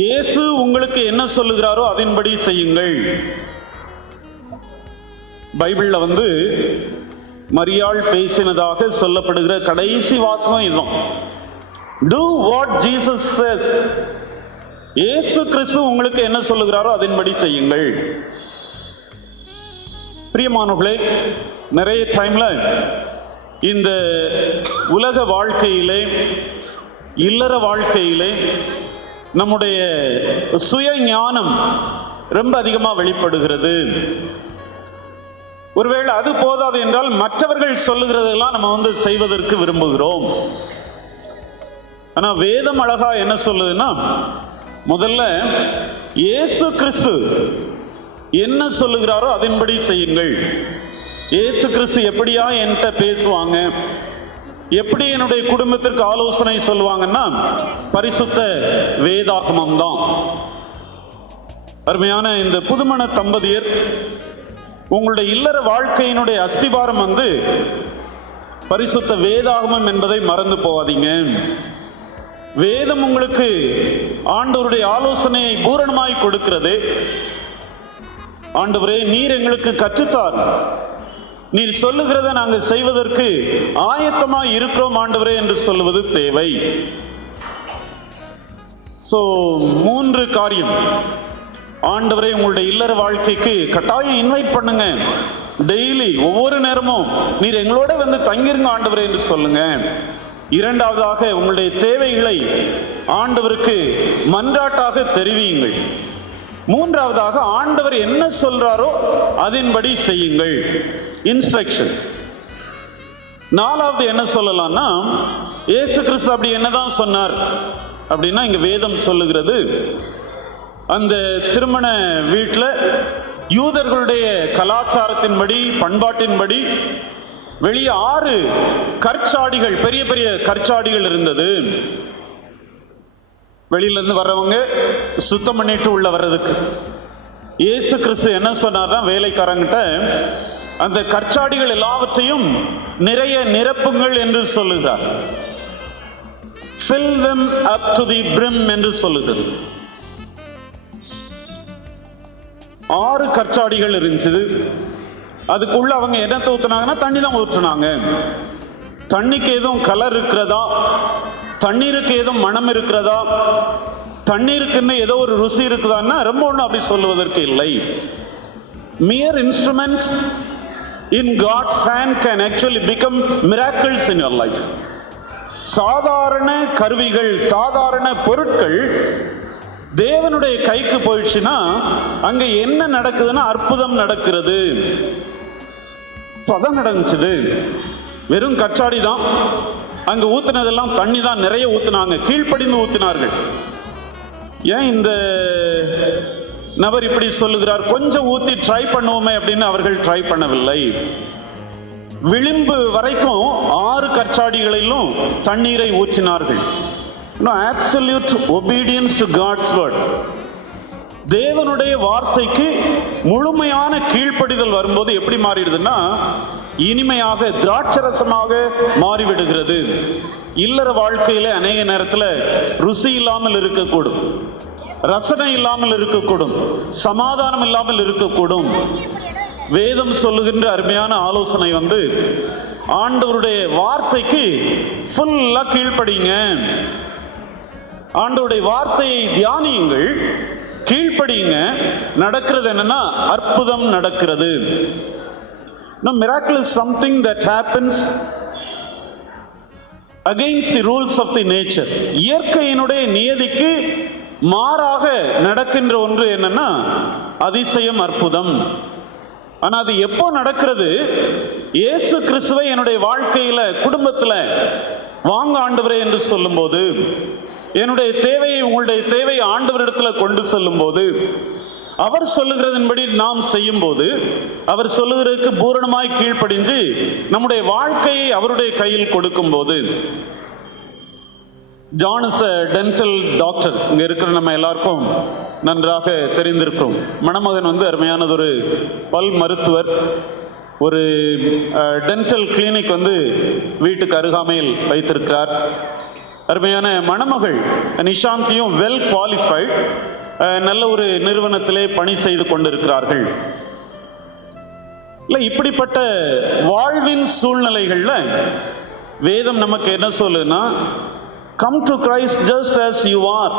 இயேசு உங்களுக்கு என்ன சொல்லுகிறாரோ அதின்படி செய்யுங்கள். பைபிள்ல மரியாள் பேசினதாக சொல்லப்படுகிற கடைசி வாசகம் இதுதான். Do what Jesus says. இயேசு கிறிஸ்து உங்களுக்கு என்ன சொல்லுகிறாரோ அதின்படி செய்யுங்கள். பிரியமானவர்களே, நிறைய டைம்ல இந்த உலக வாழ்க்கையிலே, இல்லற வாழ்க்கையிலே நம்முடைய சுய ஞானம் ரொம்ப அதிகமாக வெளிப்படுகிறது. ஒருவேளை அது போதாது என்றால் மற்றவர்கள் சொல்லுகிறதெல்லாம் நம்ம செய்வதற்கு விரும்புகிறோம். ஆனா வேதம் அழகா என்ன சொல்லுதுன்னா, முதல்ல இயேசு கிறிஸ்து என்ன சொல்லுகிறாரோ அதன்படி செய்யுங்கள். இயேசு கிறிஸ்து எப்படியா என்கிட்ட பேசுவாங்க, எப்படி என்னுடைய குடும்பத்திற்கு ஆலோசனை சொல்லுவாங்கன்னா, பரிசுத்த வேதாகமம் தான். அருமையான இந்த புதுமண தம்பதியர், உங்களுடைய இல்லற வாழ்க்கையினுடைய அஸ்திபாரம் பரிசுத்த வேதாகமம் என்பதை மறந்து போகாதீங்க. வேதம் உங்களுக்கு ஆண்டவருடைய ஆலோசனையை பூரணமாய் கொடுக்கிறது. ஆண்டவரே, நீர் எங்களுக்கு கற்றுத்தார், நீர் சொல்லுகிறத நாங்கள் செய்வதற்கு ஆயத்தமாய் இருக்கிறோம் ஆண்டவரே என்று சொல்லுவது தேவை. சோ 3 காரியம். ஆண்டவரே, உங்களுடைய இல்லற வாழ்க்கைக்கு கட்டாயம் இன்வைட் பண்ணுங்க. டெய்லி ஒவ்வொரு நேரமும் நீர் எங்களோட வந்து தங்கிருங்க ஆண்டவரே என்று சொல்லுங்க. இரண்டாவதாக, உங்களுடைய தேவைகளை ஆண்டவருக்கு மன்றாட்டாக தெரிவியுங்கள். மூன்றாவதாக, ஆண்டவர் என்ன சொல்றாரோ அதன்படி செய்யுங்கள், இன்ஸ்ட்ரக்ஷன். நாலாவது என்ன சொல்லலாம்னா, இயேசு கிறிஸ்து அப்படி என்னதான் சொன்னார் அப்படின்னா, இங்க வேதம் சொல்லுகிறது, அந்த திருமண வீட்டில் யூதர்களுடைய கலாச்சாரத்தின்படி, பண்பாட்டின்படி வெளியே 6 கற்சாடிகள், பெரிய பெரிய கற்சாடிகள் இருந்தது. வெளியிலிருந்து வர்றவங்க சுத்தம் பண்ணிட்டு உள்ள வர்றதுக்கு இயேசு கிறிஸ்து என்ன சொன்னார்னா, வேலைக்காரங்கிட்ட அந்த கற்சாடிகள் எல்லாவற்றையும் நிறைய நிரப்புங்கள் என்று சொல்லுகிறார். Fill them up to the brim என்று சொல்லுகிறது. 6 கற்சாடிகள் இருந்துச்சு. அதுக்குள்ள அவங்க என்ன ஊத்துனாங்கன்னா, தண்ணி தான் ஊற்றுனாங்க. தண்ணிக்கு எதுவும் கலர் இருக்கிறதா, தண்ணீருக்கு எதுவும் மனம் இருக்கிறதா, தண்ணீருக்குன்னு ஏதோ ஒரு ருசி இருக்குதான்னா ரொம்ப ஒன்றும் அப்படி சொல்லுவதற்கு இல்லை. Mere instruments in God's hand can actually become miracles in your life. சாதாரண கருவிகள், சாதாரண பொருட்கள் தேவனுடைய கைக்கு போயிடுச்சுன்னா அங்க என்ன நடக்குதுன்னா அற்புதம் நடக்கிறது. சதம் நடந்துச்சு. வெறும் கச்சாடி தான், அங்க ஊத்துனதெல்லாம் தண்ணி தான், நிறைய ஊத்துனாங்க, கீழ்ப்படிந்து ஊத்தினார்கள். ஏன் இந்த நபர் இப்படி சொல்லுகிறார்? கொஞ்சம் ஊத்தி ட்ரை பண்ணுவோமே அப்படின்னு அவர்கள் ட்ரை பண்ணவில்லை. விளிம்பு வரைக்கும் 6 கற்சாடிகளிலும் தண்ணீரை ஊற்றினார்கள். Absolute obedience to God's word. தேவனுடைய வார்த்தைக்கு முழுமையான கீழ்ப்படிதல் வரும்போது எப்படி மாறிடுதுன்னா, இனிமையாக, திராட்சரசமாக மாறிவிடுகிறது. இல்லற வாழ்க்கையில அநேக நேரத்தில் ருசி இல்லாமல் இருக்கக்கூடும், ரசனை இல்லாமல் இருக்கக்கூடும், சமாதானம் இல்லாமல் இருக்கக்கூடும். வேதம் சொல்லுகின்ற அருமையான ஆலோசனை வந்து, ஆண்டவருடைய வார்த்தைக்கு ஃபுல்லா கீழ்ப்படிங்க, ஆண்டவருடைய வார்த்தையை தியானியுங்கள், கீழ்ப்படியுங்க. நடக்கிறது என்னன்னா, அற்புதம் நடக்கிறது. Miracle is something that happens against the rules of the nature. இயற்கையினுடைய நியதிக்கு மாறாக நடக்கின்ற ஒன்று என்னன்னா அதிசயம், அற்புதம். ஆனா அது எப்போ நடக்கிறது? இயேசு கிறிஸ்துவை என்னுடைய வாழ்க்கையில, குடும்பத்துல வாங்க ஆண்டவரே என்று சொல்லும் போது, என்னுடைய தேவையை, உங்களுடைய தேவையை ஆண்டவரிடத்துல கொண்டு செல்லும் போது, அவர் சொல்லுகிறதன்படி நாம் செய்யும் போது, அவர் சொல்லுகிறதுக்கு பூரணமாய் கீழ்ப்படிஞ்சு நம்முடைய வாழ்க்கையை அவருடைய கையில் கொடுக்கும் போது. John is a dental doctor. இங்க இருக்கிற நம்ம எல்லாருக்கும் நன்றாக தெரிந்திருக்கிறோம். மணமகன் வந்து அருமையானதொரு பல் மருத்துவர். ஒரு டென்டல் கிளினிக் வந்து வீட்டுக்கு அருகாமையில் வைத்திருக்கிறார். அருமையான மணமகள் நிஷாந்தியும் வெல் குவாலிஃபைட், நல்ல ஒரு நிறுவனத்திலே பணி செய்து கொண்டிருக்கிறார்கள். இல்லை, இப்படிப்பட்ட வாழ்வின் சூழ்நிலைகள்ல வேதம் நமக்கு என்ன சொல்லுன்னா, come to Christ just as you are.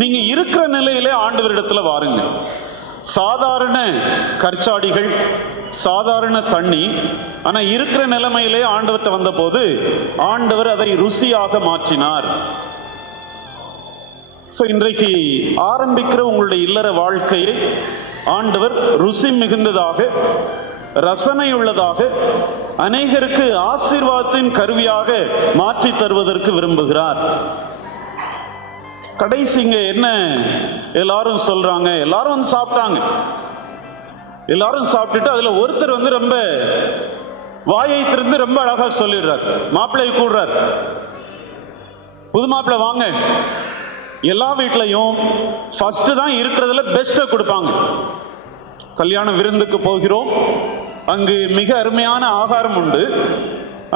நீங்க இருக்கிற நிலையிலே ஆண்டவரிடத்துல வாருங்க. சாதாரண கற்சாடிகள், சாதாரண தண்ணி, ஆனா இருக்கிற நிலைமையிலே ஆண்டவர்கிட்ட வந்த போது ஆண்டவர் அதை ருசியாக மாற்றினார். இன்றைக்கு ஆரம்பிக்கிற உங்களுடைய இல்லற வாழ்க்கையை ஆண்டவர் ருசி மிகுந்ததாக, ரசனை உள்ளதாக, அநேகருக்கு ஆசீர்வாதத்தின் கருவியாக மாற்றி தருவதற்கு விரும்புகிறார். கடைசிங்க என்ன எல்லாரும் சொல்றாங்க, எல்லாரும் வந்து சாப்பிட்டாங்க, எல்லாரும் சாப்பிட்டுட்டு அதுல ஒருத்தர் வந்து ரொம்ப வாயை திறந்து ரொம்ப அழகா சொல்லிடுறார். மாப்பிள்ளை கூடுறார், புது மாப்பிள்ளை வாங்க. எல்லா வீட்லையும் ஃபர்ஸ்ட் தான் இருக்கிறதுல பெஸ்ட்டை கொடுப்பாங்க. கல்யாண விருந்துக்கு போகிறோம், அங்கு மிக அருமையான ஆகாரம் உண்டு,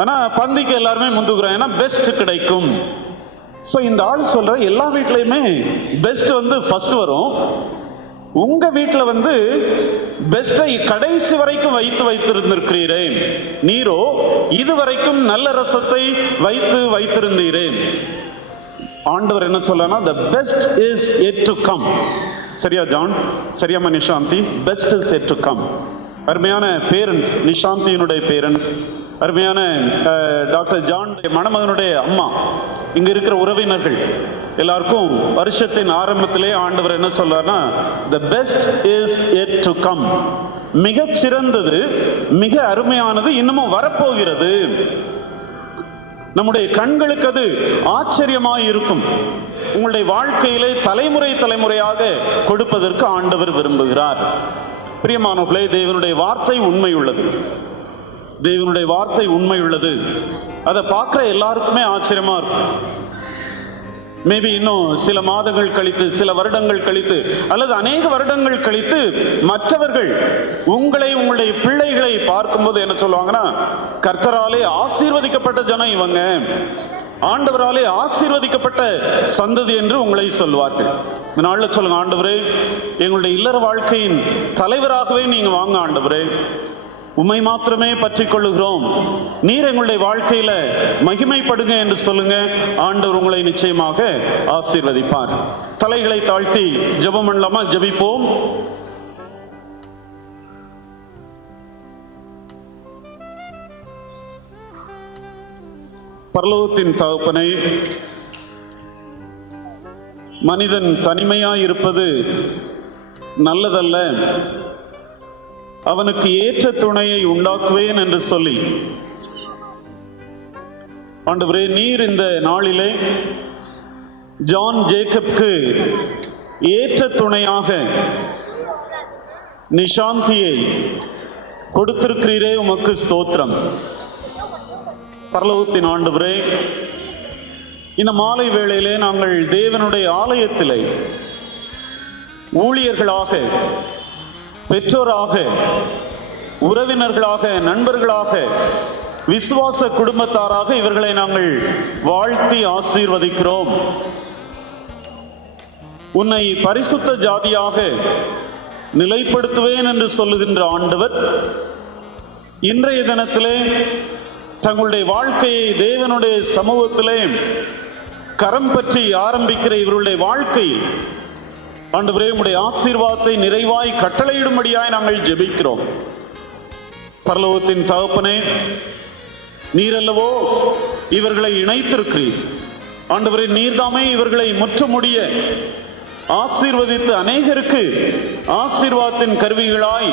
ஆனா பந்திக்கு எல்லாருமே முந்துக்கிறோம், ஏன்னா பெஸ்ட் கிடைக்கும். ஸோ இந்த ஆள் சொல்ற எல்லா வீட்லையுமே பெஸ்ட் வந்து ஃபர்ஸ்ட் வரும், உங்க வீட்டில் வந்து பெஸ்டை கடைசி வரைக்கும் வைத்திருந்திருக்கிறீரே, நீரோ இதுவரைக்கும் நல்ல ரசத்தை வைத்திருந்தீரே. ஆண்டவர் என்ன சொல்லனா, the best is yet to come. சரியா ஜான்? சரியாமா Nishanthi? Best is yet to come. அருமையான பேரண்ட்ஸ், நிஷாந்தியினுடைய பேரண்ட்ஸ், அருமையான டாக்டர் ஜான் மணமகனுடைய அம்மா, இங்க இருக்கிற உறவினர்கள் எல்லாருக்கும் வருஷத்தின் ஆரம்பத்திலே ஆண்டவர் என்ன சொல்றாருன்னா, the best is yet to come. மிகச் சிறந்தது, மிக அருமையானது இன்னமும் வரப்போகிறது. நம்முடைய கண்களுக்கு அது ஆச்சரியமாய் இருக்கும். உங்களுடைய வாழ்க்கையிலே தலைமுறையாக கொடுப்பதற்கு ஆண்டவர் விரும்புகிறார். பிரியமானவர்களே, தேவனுடைய வார்த்தை உண்மை உள்ளது. தேவனுடைய வார்த்தை உண்மை உள்ளது. அதை பார்க்குற எல்லாருக்குமே ஆச்சரியமா இருக்கும். மேபி இன்னும் சில மாதங்கள் கழித்து, சில வருடங்கள் கழித்து, அல்லது அநேக வருடங்கள் கழித்து மற்றவர்கள் உங்களுடைய பிள்ளைகளை பார்க்கும்போது என்ன சொல்லுவாங்கன்னா, கர்த்தராலே ஆசீர்வதிக்கப்பட்ட ஜனம் இவங்க, ஆண்டவராலே ஆசீர்வதிக்கப்பட்ட சந்ததி என்று உங்களை சொல்வார்கள். இந்த நாளில் சொல்லுங்க, ஆண்டவரே எங்களுடைய இல்லற வாழ்க்கையின் தலைவராகவே நீங்க வாங்க ஆண்டவரே, உம்மை மாத்திரமே பற்றி கொள்ளுகிறோம், நீர் எங்களுடைய வாழ்க்கையில மகிமைப்படுங்க என்று சொல்லுங்க. ஆண்டவர் உங்களை நிச்சயமாக ஆசீர்வதிப்பார். தலைகளை தாழ்த்தி ஜெபம் பண்ணலாமா? ஜெபிப்போம். பரலோகத்தின் தகப்பனை, மனிதன் தனிமையாய் இருப்பது நல்லதல்ல, அவனுக்கு ஏற்ற துணையை உண்டாக்குவேன் என்று சொல்லி, ஆண்டவரே நீர் இந்த நாளிலே ஜான் ஜேக்கப்க்கு ஏற்ற துணையாக நிஷாந்தியை கொடுத்திருக்கிறீரே, உமக்கு ஸ்தோத்திரம். பரலோகத்தின் ஆண்டவரே, இந்த மாலை வேளையிலே நாங்கள் தேவனுடைய ஆலயத்திலே ஊழியர்களாக, பெற்றோராக, உறவினர்களாக, நண்பர்களாக, விசுவாச குடும்பத்தாராக இவர்களை நாங்கள் வாழ்த்தி ஆசீர்வதிக்கிறோம். உன்னை பரிசுத்த ஜாதியாக நிலைப்படுத்துவேன் என்று சொல்லுகின்ற ஆண்டவர் இன்றைய தினத்திலே தங்களுடைய வாழ்க்கையை தேவனுடைய சமூகத்திலே கரம் பற்றி ஆரம்பிக்கிற இவருடைய வாழ்க்கையில் ஆண்டவரே உம்முடைய ஆசீர்வாதத்தை நிறைவாய் கட்டளையிடும்படியாய் நாங்கள் ஜெபிக்கிறோம். பரலோகத்தின் தகப்பனே, நீரல்லவோ இவர்களை இணைத்திருக்கிறீர். ஆண்டவரே நீர்தாமே இவர்களை முற்றமுடிய ஆசீர்வதித்து அநேகருக்கு ஆசீர்வாதத்தின் கருவிகளாய்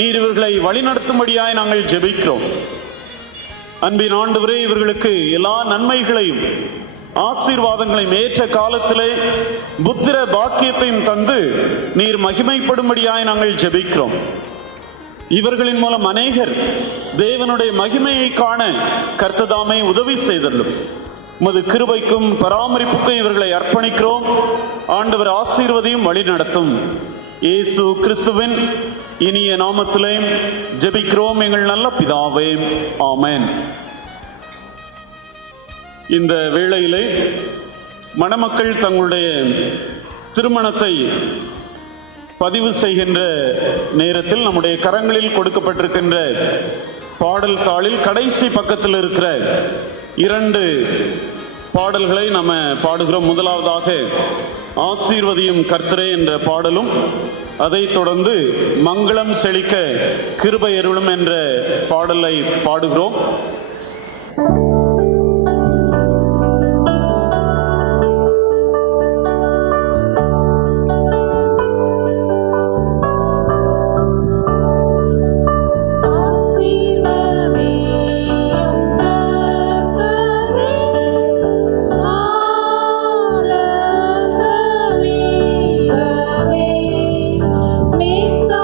நீர் இவர்களை வழிநடத்தும்படியாய் நாங்கள் ஜெபிக்கிறோம். அன்பின் ஆண்டவரே, இவர்களுக்கு எல்லா நன்மைகளையும் ஆசீர்வாதங்களையும் ஏற்ற காலத்திலே புத்திர பாக்கியத்தையும் தந்து நீர் மகிமைப்படும்படியாய் நாங்கள் ஜெபிக்கிறோம். இவர்களின் மூலம் அநேகர் தேவனுடைய மகிமையை காண கர்த்ததாமே உதவி செய்தல்லும். உமது கிருபைக்கும் பராமரிப்புக்கும் இவர்களை அர்ப்பணிக்கிறோம். ஆண்டவர் ஆசீர்வதியும் வழி நடத்தும். இயேசு கிறிஸ்துவின் இனிய நாமத்திலே ஜெபிக்கிறோம் எங்கள் நல்ல பிதாவே, ஆமென். இந்த வேளையிலே மணமக்கள் தங்களுடைய திருமணத்தை பதிவு செய்கின்ற நேரத்தில் நம்முடைய கரங்களில் கொடுக்கப்பட்டிருக்கின்ற பாடல் தாளில் கடைசி பக்கத்தில் இருக்கிற 2 பாடல்களை நம்ம பாடுகிறோம். முதலாவதாக ஆசீர்வதியும் கர்த்தரே என்ற பாடலும், அதைத் தொடர்ந்து மங்களம் செழிக்க கிருபை அருளும் என்ற பாடலை பாடுகிறோம். Nisa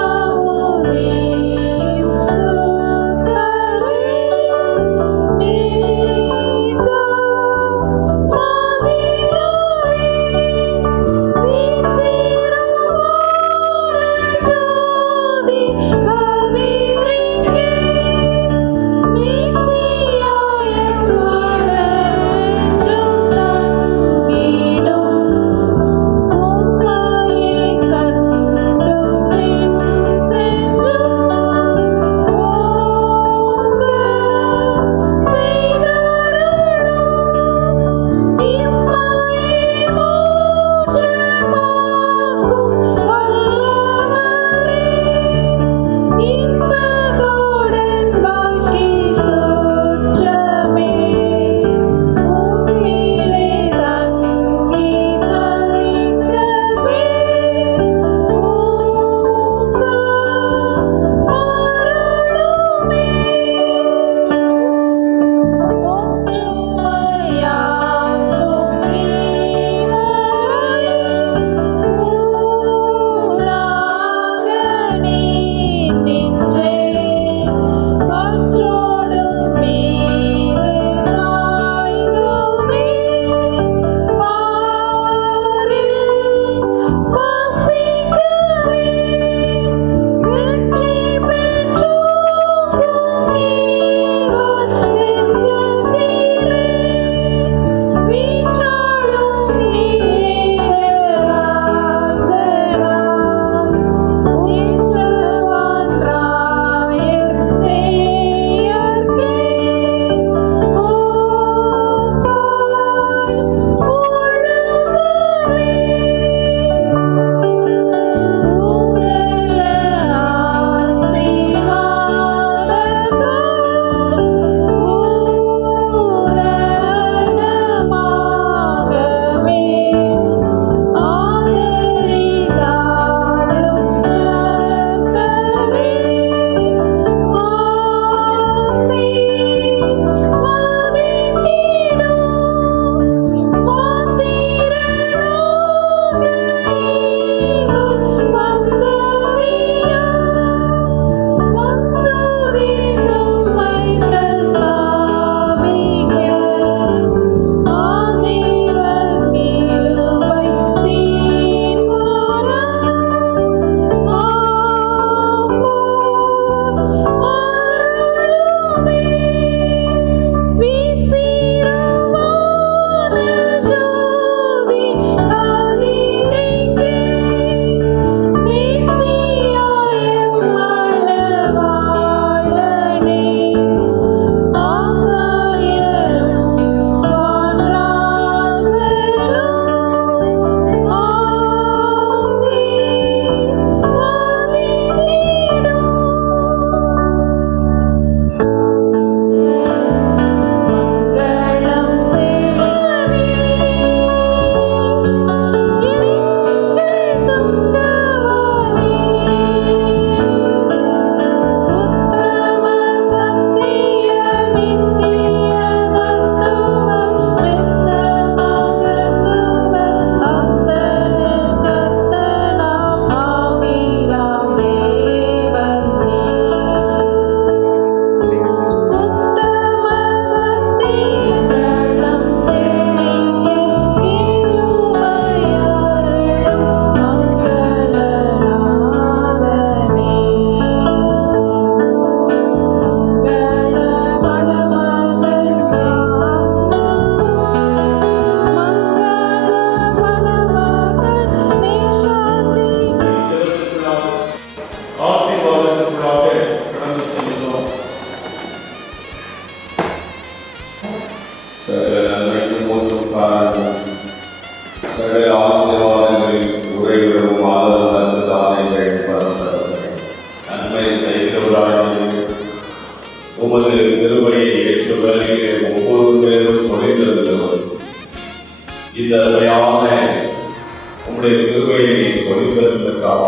உங்களுடைய கிருபையை ஒளிபரப்பதற்காக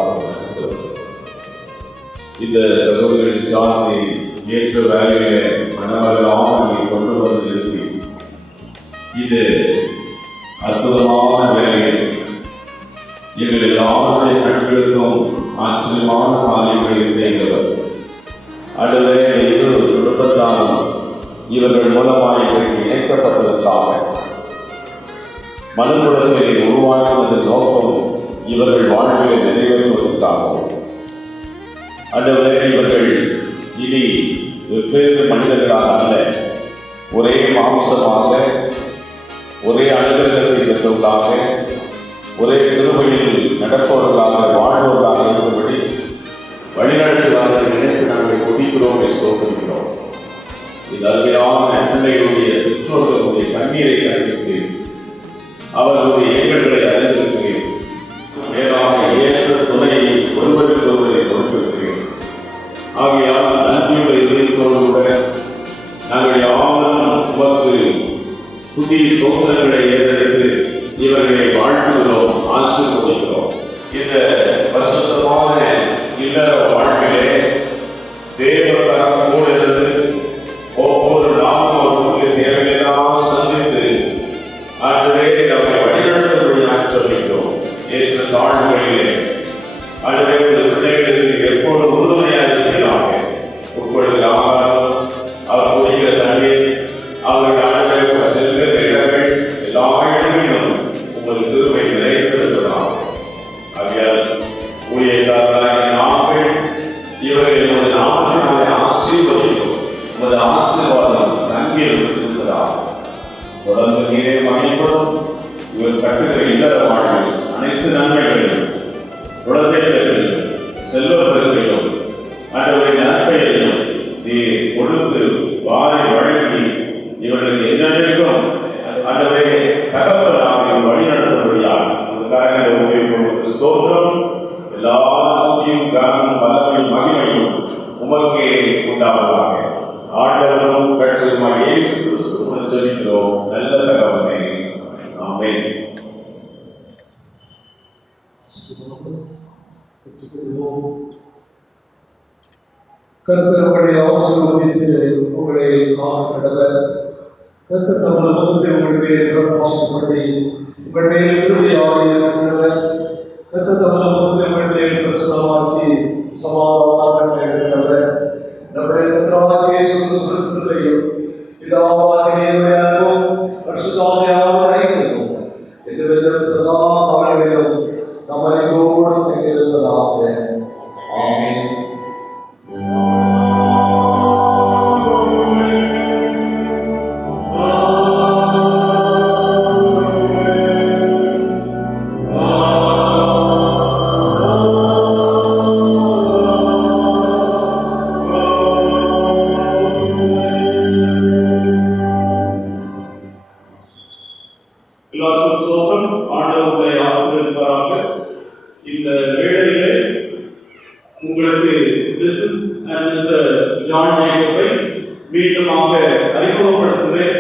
இந்த சகோதரின் சார்ந்தை ஏற்ற வேலையில மனவர்களாக கொண்டு வந்திருப்பி இது அற்புதமான வேலை எங்கள் எல்லாருடைய கண்களுக்கும் ஆச்சரியமான காரியங்களை செய்தவர். அடுத்த இரு குடும்பத்தாலும் இவர்கள் மூலமாக இவர்கள் இணைக்கப்பட்டதற்காக மனுக்குலத்தை உருவாக்குவதன் நோக்கம் இவர்கள் வாழ்வை நிறைவேற்றுவதற்காகவும் அடுத்த இவர்கள் இனி வெவ்வேறு மனிதர்களாக அல்ல, ஒரே மாம்சமாக ஒரே அனுகிரகத்தை பெற்றவர்களாக ஒரே திருமையில் நடப்பவர்களாக வாழ்வர்களாக இருந்தபடி வழிநடத்துவதாக நினைத்து நாங்கள் கொதிக்கிறோம், சோதரிக்கிறோம். இது அருமையான பிள்ளைகளுடைய பெற்றோர்களுடைய கண்ணீரை கண்டிக்கிறேன், அவர்களுடைய எண்ணங்களை அறிந்திருக்கிறேன். மேலாக ஏற்ற துணையை ஒருவருக்கு ஒருவரை கொடுத்திருக்கிறேன். ஆகையால் நன்றியுடைய இதயத்தோடு கூட நாங்கள் யாரும் உமக்கு புதிய சோதனைகளை ஏற்படுத்தி இவர்களை வாழ்த்துகிறோம், ஆசீர்வதிக்கிறோம். இந்த பரிசுத்தமான இல்லற வாழ்விலே தேவராக கூட இருந்து ஒவ்வொரு நாளும் அவர்களுடைய தேவையெல்லாம் சந்தித்து அதுவே அவரை வழிநடத்தும்படியாக சொல்லிக்கிறோம். ஏற்ற தாழ்வுகளிலே அதுவே பிள்ளைகளுக்கு எப்போது உறுதுணையாக இருக்கிறாங்க. உட்பொழுது ஆகாரம், அவர் குடிக்கிற தண்ணீர், அவர்கள் செல்கிற இடங்கள் எல்லா இடங்களிலும் உங்கள் திருவை நிறைந்திருக்கலாம். ஆகையால் ஊழியக்காரர்களாக நாங்கள் இவர்கள் உமது நாமத்தினாலே ஆசீர்வதிக்கும். உமது ஆசீர்வாதம் நன்மையில் இருக்கிறார். தொடர்ந்து நீரே மகிழ்ப்பதும் இவர் கற்றுக்கிற இல்லற வாழ்வில் அனைத்து நன்மைகளிலும் குழந்தைகளிலும் செல்வத்திலும் மற்றவர்களின் நன்மையிலும் நீ கொடுத்து வாரி வழங்கி இவர்களுக்கு என்னென்றைக்கும் அதுவே தகவலாக வழிநடத்தும்படியாக ஸ்தோத்திரம். எல்லாத்தையும் கனமும் பலத்தையும் மகிமையும் உமக்கே உண்டாவதாக. ஆண்டவரும் கட்சியுமாக இயேசு கிறிஸ்துவை ஜெபிக்கிறோம் நல்ல தகவலை. ஆமென். கர்த்தருடைய ஆசீர்வதித்து உங்களை காணப்படவர். கர்த்தர் தமது முகத்தை உங்கள் பேர் பிரகாசப்படி உங்கள் மேல் கிருபையாக இருக்கிறவர். கர்த்தர் தமது முகத்தை உங்கள் மேல் பிரசன்னமாக்கி சமாதானம் இருக்கிறவர். நம்முடைய கர்த்தராகிய இயேசு கிறிஸ்துவின் பிதாவாகிய தேவனும் பரிசுத்தாவியானவரும் ஐக்கியமும் என்றென்றும் சதா காலங்களிலும் நம்மை கூட தங்கியிருப்பதாக. ஆமென். எல்லாருக்கும் ஸ்தோத்திரம். ஆண்டவரை ஆசீர்வதிப்பாராக. இந்த வேளையிலே உங்களுக்கு மிஸ்ஸஸ் அண்ட் மிஸ்டர் ஜான் ஜேக்கபை மீண்டுமாக அறிமுகப்படுத்துகிறேன்.